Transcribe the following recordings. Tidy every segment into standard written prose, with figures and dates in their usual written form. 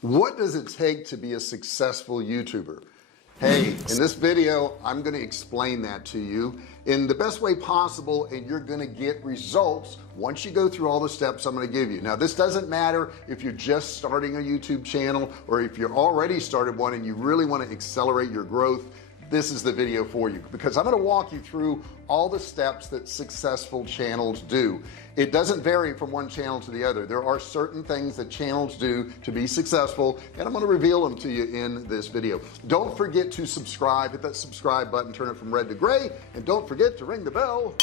What does it take to be a successful YouTuber? Hey, in this video I'm going to explain that to you in the best way possible, and you're going to get results once you go through all the steps I'm going to give you. Now, this doesn't matter if you're just starting a YouTube channel or if you're already started one and you really want to accelerate your growth. This is the video for you, because I'm going to walk you through all the steps that successful channels do. It doesn't vary from one channel to the other. There are certain things that channels do to be successful, and I'm going to reveal them to you in this video. Don't forget to subscribe. Hit that subscribe button, turn it from red to gray, and don't forget to ring the bell.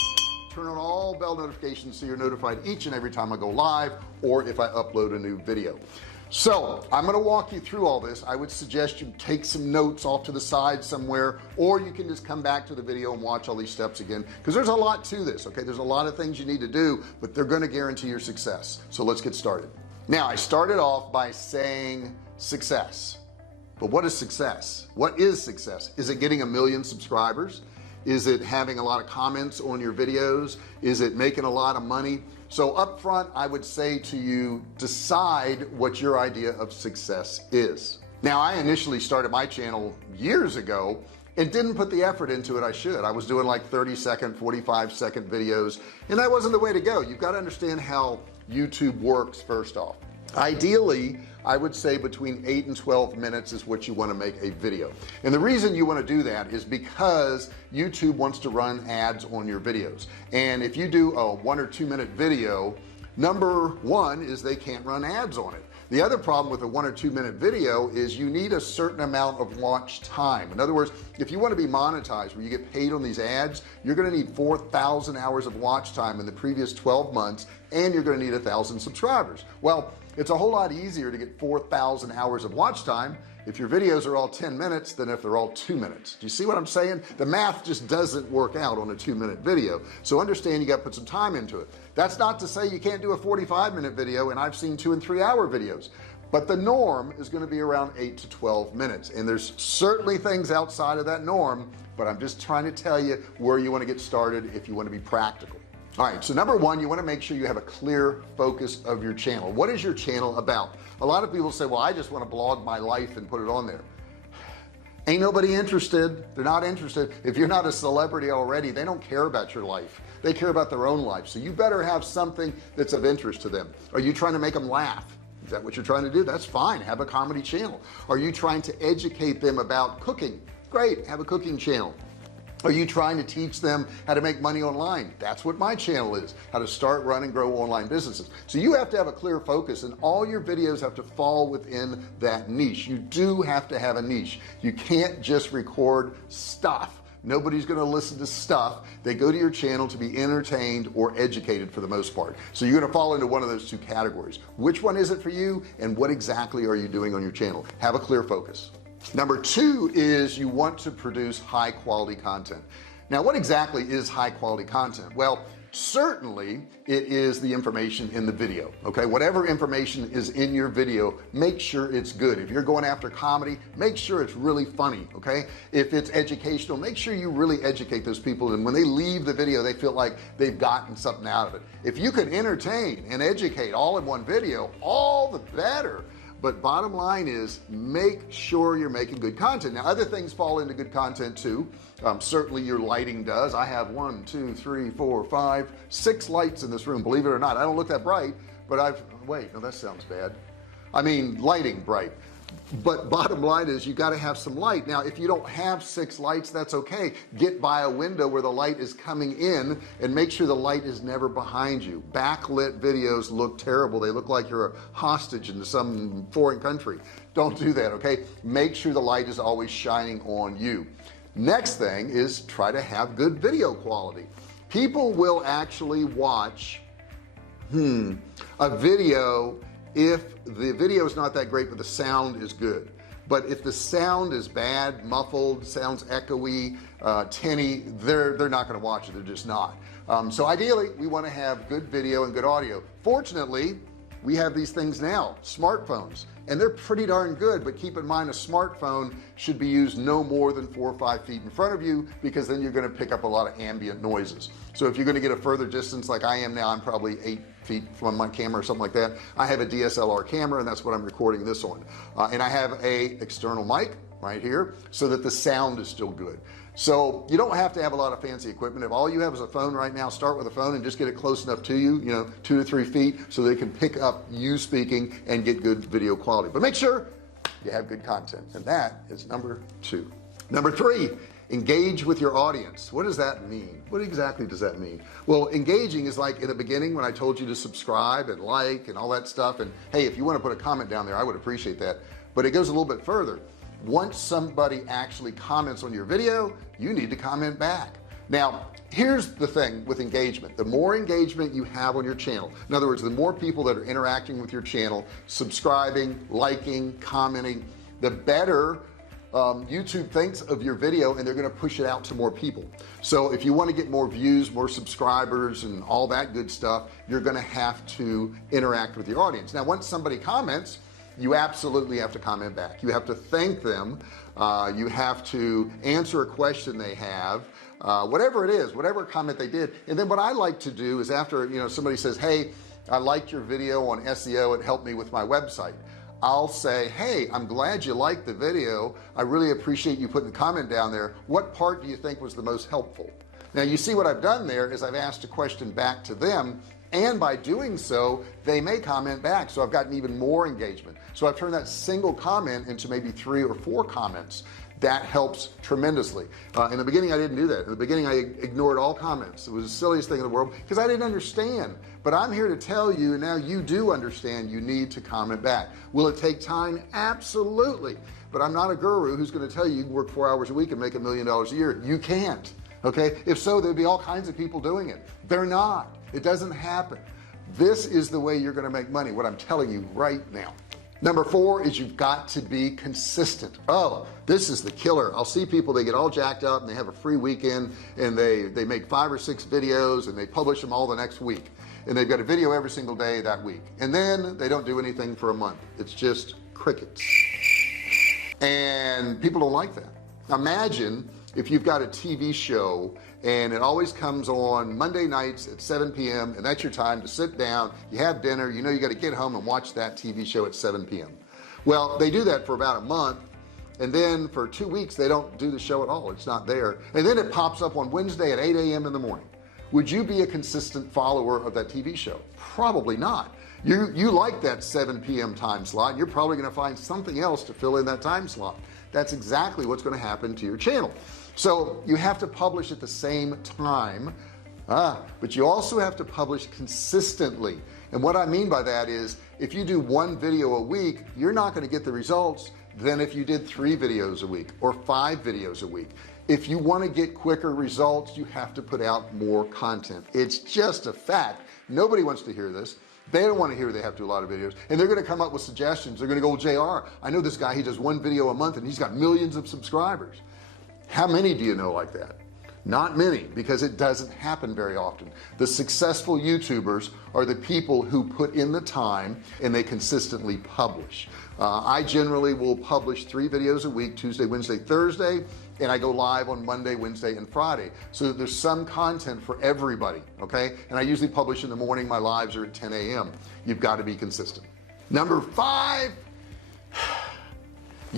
Turn on all bell notifications so you're notified each and every time I go live or if I upload a new video. So I'm going to walk you through all this. I would suggest you take some notes off to the side somewhere, or you can just come back to the video and watch all these steps again, because there's a lot to this. Okay, there's a lot of things you need to do, but they're going to guarantee your success. So let's get started. Now, I started off by saying success, but what is success? What is success? Is it getting 1 million subscribers? Is it having a lot of comments on your videos? Is it making a lot of money? So up front, I would say to you, decide what your idea of success is. Now, I initially started my channel years ago and didn't put the effort into it I should. I was doing like 30-second 45-second videos, and that wasn't the way to go. You've got to understand how YouTube works. First off, ideally I would say between 8 and 12 minutes is what you want to make a video, and the reason you want to do that is because YouTube wants to run ads on your videos. And if you do a 1 or 2 minute video, number one is they can't run ads on it. The other problem with a 1 or 2 minute video is you need a certain amount of watch time. In other words, if you want to be monetized where you get paid on these ads, you're going to need 4,000 hours of watch time in the previous 12 months, and you're going to need 1,000 subscribers. Well, it's a whole lot easier to get 4,000 hours of watch time if your videos are all 10 minutes than if they're all 2 minutes. Do you see what I'm saying? The math just doesn't work out on a 2-minute video. So understand you got to put some time into it. That's not to say you can't do a 45-minute video, and I've seen 2 and 3 hour videos, but the norm is going to be around 8 to 12 minutes, and there's certainly things outside of that norm, but I'm just trying to tell you where you want to get started if you want to be practical. All right, so number one, you want to make sure you have a clear focus of your channel. What is your channel about? A lot of people say, well, I just want to blog my life and put it on there. Ain't nobody interested. They're not interested. If you're not a celebrity already, they don't care about your life. They care about their own life. So you better have something that's of interest to them. Are you trying to make them laugh? Is that what you're trying to do? That's fine. Have a comedy channel. Are you trying to educate them about cooking? Great. Have a cooking channel. Are you trying to teach them how to make money online? That's what my channel is, how to start, run, and grow online businesses. So you have to have a clear focus, and all your videos have to fall within that niche. You do have to have a niche. You can't just record stuff. Nobody's going to listen to stuff. They go to your channel to be entertained or educated for the most part. So you're going to fall into one of those two categories. Which one is it for you, and what exactly are you doing on your channel? Have a clear focus. Number two is you want to produce high quality content. Now, what exactly is high quality content? Well, certainly it is the information in the video. Okay, whatever information is in your video, make sure it's good. If you're going after comedy, make sure it's really funny. Okay, if it's educational, make sure you really educate those people, and when they leave the video they feel like they've gotten something out of it. If you could entertain and educate all in one video, all the better. But bottom line is, make sure you're making good content. Now, other things fall into good content too. Certainly your lighting does. I have 1, 2, 3, 4, 5, 6 lights in this room. Believe it or not, I don't look that bright, but wait, no, that sounds bad. I mean, lighting bright. But bottom line is, you got to have some light. Now, if you don't have 6 lights, that's okay. Get by a window where the light is coming in, and make sure the light is never behind you. Backlit videos look terrible. They look like you're a hostage in some foreign country. Don't do that. Okay, make sure the light is always shining on you. Next thing is, try to have good video quality. People will actually watch a video if the video is not that great but the sound is good. But if the sound is bad, muffled, sounds echoey, tinny, they're not going to watch it. They're just not. So ideally we want to have good video and good audio. Fortunately, we have these things now, smartphones, and they're pretty darn good, but keep in mind a smartphone should be used no more than 4 or 5 feet in front of you, because then you're going to pick up a lot of ambient noises. So if you're going to get a further distance like I am now, I'm probably 8 feet from my camera or something like that. I have a DSLR camera, and that's what I'm recording this on, and I have a external mic right here so that the sound is still good. So you don't have to have a lot of fancy equipment. If all you have is a phone right now, start with a phone and just get it close enough to you, 2 to 3 feet, so they can pick up you speaking and get good video quality. But make sure you have good content, and that is number 2. Number 3, engage with your audience. What does that mean? What exactly does that mean? Well, engaging is like in the beginning when I told you to subscribe and like and all that stuff, and hey, if you want to put a comment down there, I would appreciate that. But it goes a little bit further. Once somebody actually comments on your video, you need to comment back. Now here's the thing with engagement: the more engagement you have on your channel, in other words, the more people that are interacting with your channel, subscribing, liking, commenting, the better YouTube thinks of your video, and they're going to push it out to more people. So if you want to get more views, more subscribers, and all that good stuff, you're going to have to interact with your audience. Now once somebody comments, you absolutely have to comment back. You have to thank them. You have to answer a question they have, whatever it is, whatever comment they did. And then what I like to do is, after somebody says, hey, I liked your video on SEO, it helped me with my website, I'll say, hey, I'm glad you liked the video. I really appreciate you putting a comment down there. What part do you think was the most helpful? Now you see what I've done there is I've asked a question back to them, and by doing so they may comment back, so I've gotten even more engagement. So I've turned that single comment into maybe 3 or 4 comments. That helps tremendously. In the beginning I didn't do that. In the beginning I ignored all comments. It was the silliest thing in the world because I didn't understand. But I'm here to tell you now, you do understand. You need to comment back. Will it take time? Absolutely. But I'm not a guru who's going to tell you can work 4 hours a week and make $1 million a year. You can't. Okay, if so, there'd be all kinds of people doing it. They're not. It doesn't happen. This is the way you're going to make money, what I'm telling you right now. Number 4 is you've got to be consistent. Oh, this is the killer. I'll see people, they get all jacked up and they have a free weekend and they make 5 or 6 videos and they publish them all the next week, and they've got a video every single day that week, and then they don't do anything for a month. It's just crickets, and people don't like that. Imagine if you've got a TV show and it always comes on Monday nights at 7 p.m. and that's your time to sit down, you have dinner, you got to get home and watch that TV show at 7 p.m. Well, they do that for about a month, and then for 2 weeks they don't do the show at all. It's not there, and then it pops up on Wednesday at 8 a.m. in the morning. Would you be a consistent follower of that TV show? Probably not. You like that 7 p.m. time slot, and you're probably going to find something else to fill in that time slot. That's exactly what's going to happen to your channel. So you have to publish at the same time, but you also have to publish consistently. And what I mean by that is, if you do 1 video a week, you're not going to get the results than if you did 3 videos a week or 5 videos a week. If you want to get quicker results, you have to put out more content. It's just a fact. Nobody wants to hear this. They don't want to hear they have to do a lot of videos, and they're going to come up with suggestions. They're going to go, JR, I know this guy, he does 1 video a month and he's got millions of subscribers. How many do you know like that? Not many, because it doesn't happen very often. The successful YouTubers are the people who put in the time and they consistently publish. I generally will publish 3 videos a week, Tuesday, Wednesday, Thursday, and I go live on Monday, Wednesday, and Friday, so that there's some content for everybody. Okay, and I usually publish in the morning. My lives are at 10 a.m. You've got to be consistent. Number 5,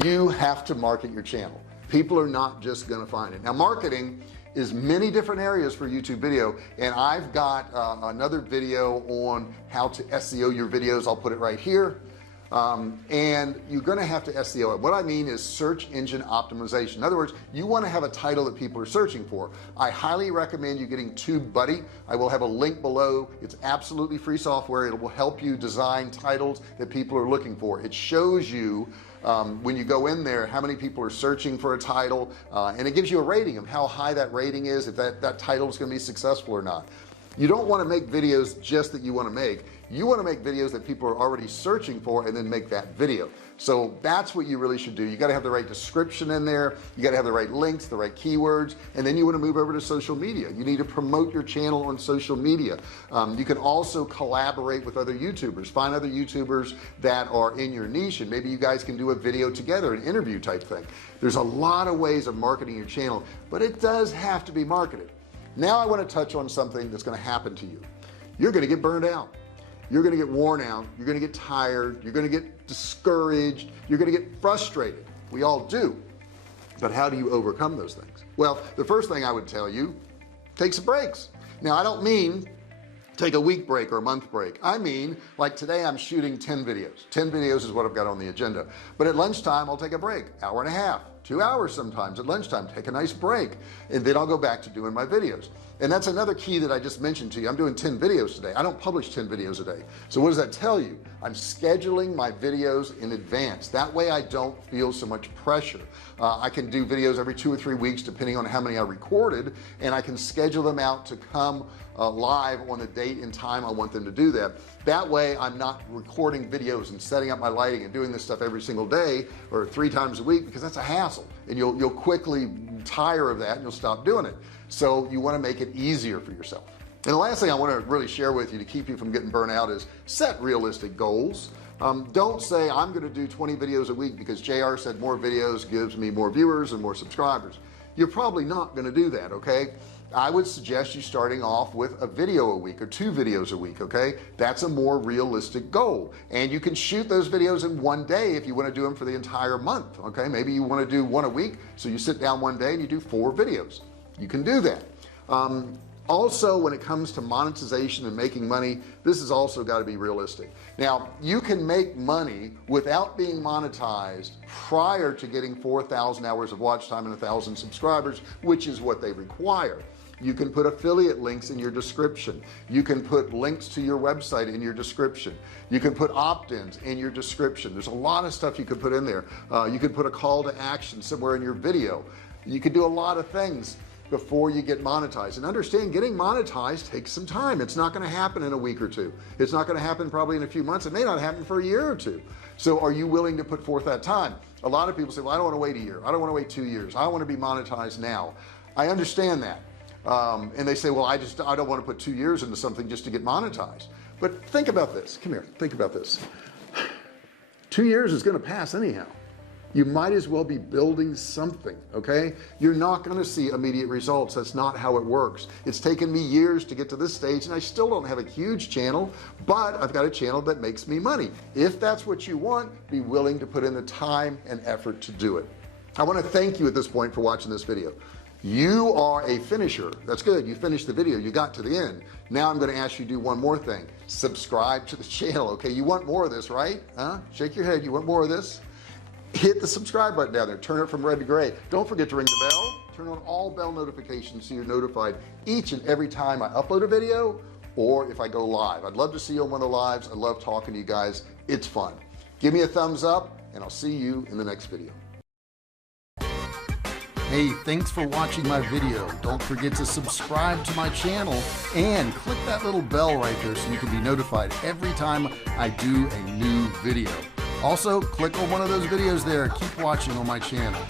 you have to market your channel. People are not just going to find it. Now marketing is many different areas for YouTube video, and I've got another video on how to SEO your videos. I'll put it right here. And you're going to have to SEO it. What I mean is search engine optimization. In other words, you want to have a title that people are searching for. I highly recommend you getting TubeBuddy. I will have a link below. It's absolutely free software. It will help you design titles that people are looking for. It shows you when you go in there how many people are searching for a title, and it gives you a rating of how high that rating is, if that title is going to be successful or not. You don't want to make videos just that you want to make. You want to make videos that people are already searching for and then make that video. So that's what you really should do. You got to have the right description in there, you got to have the right links, the right keywords, and then you want to move over to social media. You need to promote your channel on social media. You can also collaborate with other YouTubers, find other YouTubers that are in your niche, and maybe you guys can do a video together, an interview type thing. There's a lot of ways of marketing your channel, but it does have to be marketed. Now I want to touch on something that's going to happen to you. You're going to get burned out, you're going to get worn out, you're going to get tired, you're going to get discouraged, you're going to get frustrated. We all do. But how do you overcome those things? Well, the first thing I would tell you, take some breaks. Now I don't mean take a week break or a month break. I mean, like today I'm shooting 10 videos. 10 videos is what I've got on the agenda, but at lunchtime I'll take a break, hour and a half, 2 hours sometimes at lunchtime, take a nice break, and then I'll go back to doing my videos. And that's another key that I just mentioned to you. I'm doing 10 videos today. I don't publish 10 videos a day. So what does that tell you? I'm scheduling my videos in advance. That way I don't feel so much pressure. I can do videos every 2 or 3 weeks depending on how many I recorded, and I can schedule them out to come live on the date and time I want them to do that. That way I'm not recording videos and setting up my lighting and doing this stuff every single day or 3 times a week, because that's a hassle, and you'll quickly tire of that and you'll stop doing it. So you want to make it easier for yourself. And the last thing I want to really share with you to keep you from getting burnt out is set realistic goals. Don't say I'm going to do 20 videos a week because JR said more videos gives me more viewers and more subscribers. You're probably not going to do that. Okay, I would suggest you starting off with a video a week or 2 videos a week. Okay, that's a more realistic goal, and you can shoot those videos in one day if you want to do them for the entire month. Okay, maybe you want to do 1 a week, so you sit down one day and you do 4 videos. You can do that. Also, when it comes to monetization and making money, this has also got to be realistic. Now you can make money without being monetized prior to getting 4,000 hours of watch time and 1,000 subscribers, which is what they require. You can put affiliate links in your description, you can put links to your website in your description, you can put opt-ins in your description. There's a lot of stuff you could put in there. You could put a call to action somewhere in your video. You could do a lot of things before you get monetized, and understand getting monetized takes some time. It's not going to happen in a week or 2. It's not going to happen probably in a few months. It may not happen for a year or 2. So are you willing to put forth that time? A lot of people say, well, I don't want to wait a year, I don't want to wait 2 years, I want to be monetized now. I understand that, and they say, well, I don't want to put 2 years into something just to get monetized. But think about this. Come here, think about this. 2 years is going to pass anyhow. You might as well be building something. Okay, you're not going to see immediate results. That's not how it works. It's taken me years to get to this stage, and I still don't have a huge channel, but I've got a channel that makes me money. If that's what you want, be willing to put in the time and effort to do it. I want to thank you at this point for watching this video. You are a finisher. That's good. You finished the video, you got to the end. Now I'm going to ask you to do one more thing. Subscribe to the channel. Okay, you want more of this, right? Shake your head. You want more of this? Hit the subscribe button down there, turn it from red to gray. Don't forget to ring the bell, turn on all bell notifications so you're notified each and every time I upload a video or if I go live. I'd love to see you on one of the lives. I love talking to you guys. It's fun. Give me a thumbs up, and I'll see you in the next video. Hey, thanks for watching my video. Don't forget to subscribe to my channel and click that little bell right there so you can be notified every time I do a new video. Also, click on one of those videos there. Keep watching on my channel.